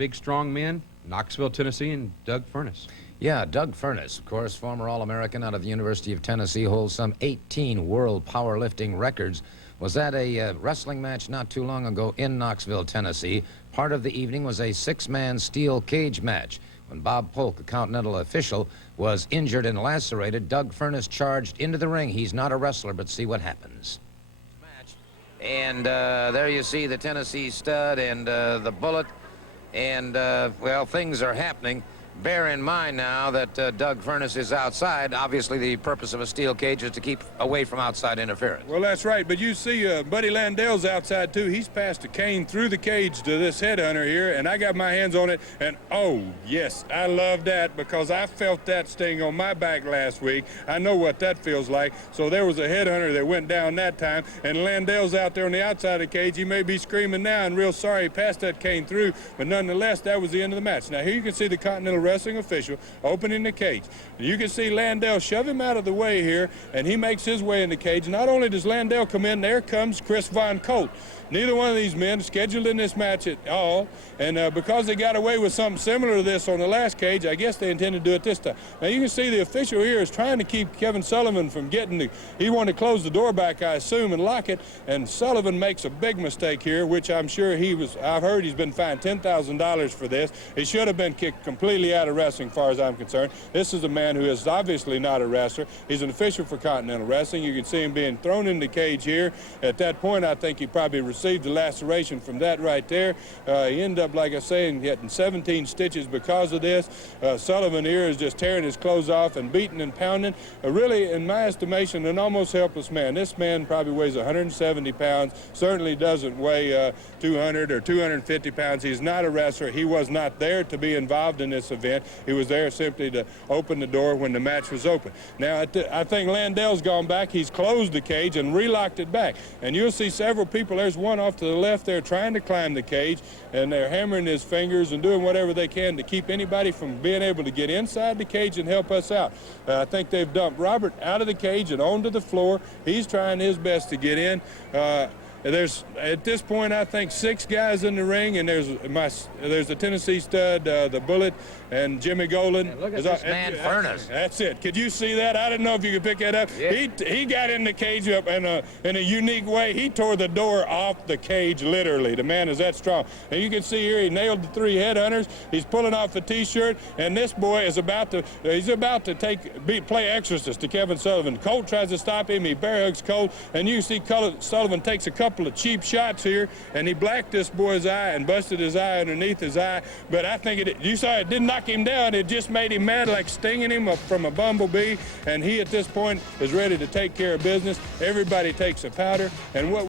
big, strong men, Knoxville, Tennessee, and Doug Furnas. Yeah, Doug Furnas, of course, former All-American out of the University of Tennessee, holds some 18 world powerlifting records. Was at a wrestling match not too long ago in Knoxville, Tennessee. Part of the evening was a six-man steel cage match. When Bob Polk, a Continental official, was injured and lacerated, Doug Furnas charged into the ring. He's not a wrestler, but see what happens. And there you see the Tennessee stud and the bullet. And, well, things are happening. Bear in mind now that Doug Furnas is outside. Obviously, the purpose of a steel cage is to keep away from outside interference. Well, that's right. But you see Buddy Landell's outside, too. He's passed a cane through the cage to this headhunter here, and I got my hands on it. And, oh, yes, I love that because I felt that sting on my back last week. I know what that feels like. So there was a headhunter that went down that time, and Landell's out there on the outside of the cage. He may be screaming now and real sorry he passed that cane through, but nonetheless, that was the end of the match. Now, here you can see the Continental wrestling official opening the cage. You can see Landell shove him out of the way here, and he makes his way in the cage. Not only does Landell come in, there comes Chris Von Colt. Neither one of these men scheduled in this match at all, and because they got away with something similar to this on the last cage, I guess they intend to do it this time. Now you can see the official here is trying to keep Kevin Sullivan from getting he wanted to close the door back, I assume, and lock it, and Sullivan makes a big mistake here, which I'm sure I've heard he's been fined $10,000 for this. He should have been kicked completely out of wrestling, as far as I'm concerned. This is a man who is obviously not a wrestler. He's an official for Continental Wrestling. You can see him being thrown in the cage here. At that point, I think he probably received the laceration from that right there. He ended up, like I say, getting 17 stitches because of this. Sullivan here is just tearing his clothes off and beating and pounding. Really, in my estimation, an almost helpless man. This man probably weighs 170 pounds, certainly doesn't weigh 200 or 250 pounds. He's not a wrestler. He was not there to be involved in this event. He was there simply to open the door when the match was open. Now, I think Landell's gone back. He's closed the cage and relocked it back. And you'll see several people. There's one off to the left there trying to climb the cage, and they're hammering his fingers and doing whatever they can to keep anybody from being able to get inside the cage and help us out. I think they've dumped Robert out of the cage and onto the floor. He's trying his best to get in. There's, at this point, I think 6 guys in the ring, and there's the Tennessee stud, the Bullet, and Jimmy Golden. Yeah, look at this man, Furnas. That's it. Could you see that? I didn't know if you could pick that up. Yeah. He got in the cage up in a unique way. He tore the door off the cage, literally. The man is that strong. And you can see here he nailed the 3 headhunters. He's pulling off a T-shirt, and this boy is about to play exorcist to Kevin Sullivan. Colt tries to stop him. He bear hugs Colt, and you see Sullivan takes a couple of cheap shots here, and he blacked this boy's eye and busted his eye underneath his eye. But I think you saw it didn't knock him down. It just made him mad, like stinging him from a bumblebee. And he, at this point, is ready to take care of business. Everybody takes a powder, and what